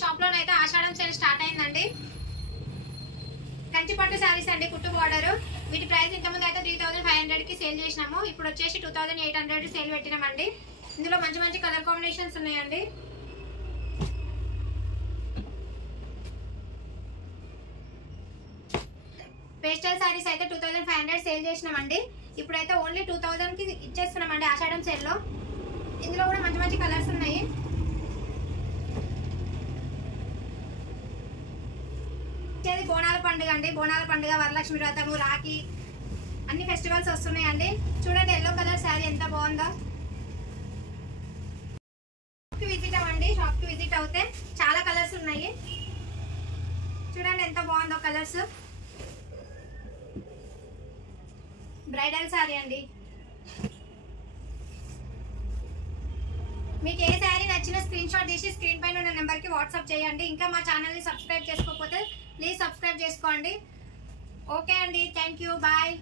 Shop లోనైతే ఆషాఢం sale start అయిందండి. కంచిపట్టు శారీస్ అండి, కుట్టు బార్డర్. వీటి ప్రైస్ ఇంతకుముందు అయితే 3500 కి సేల్ చేసినాము. ఇప్పుడు వచ్చేసి 2800 సేల్ పెట్టినామండి. ఇందులో మంచి మంచి కలర్ కాంబినేషన్స్ ఉన్నాయండి. పేస్టల్ శారీస్ అయితే 2500 సేల్ చేసినామండి. ఇప్పుడైతే ఓన్లీ 2000 కి ఇచ్చేస్తున్నామండి ఆషాఢం సేల్ లో. ఇందులో కూడా మంచి మంచి కలర్స్ ఉన్నాయి. బోనాల పండుగ అండి, బోనాల పండుగ, వరలక్ష్మి వ్రతము, రాఖీ అన్ని ఫెస్టివల్స్ వస్తున్నాయండి. చూడండి ఎల్లో కలర్ శారీ ఎంత బాగుందో. విజిట్ అవ్వండి, షాప్ కి విజిట్ అవుతే చాలా కలర్స్ ఉన్నాయి. చూడండి ఎంత బాగుందో కలర్స్. బ్రైడల్ శారీ అండి. మీకు ఏ శారీ నచ్చిన స్క్రీన్ షాట్ తీసి స్క్రీన్ పైన ఉన్న నెంబర్కి వాట్సాప్ చేయండి. ఇంకా మా ఛానల్ని సబ్స్క్రైబ్ చేసుకోకపోతే ప్లీజ్ సబ్స్క్రైబ్ చేసుకోండి. ఓకే అండి, థ్యాంక్ యూ, బాయ్.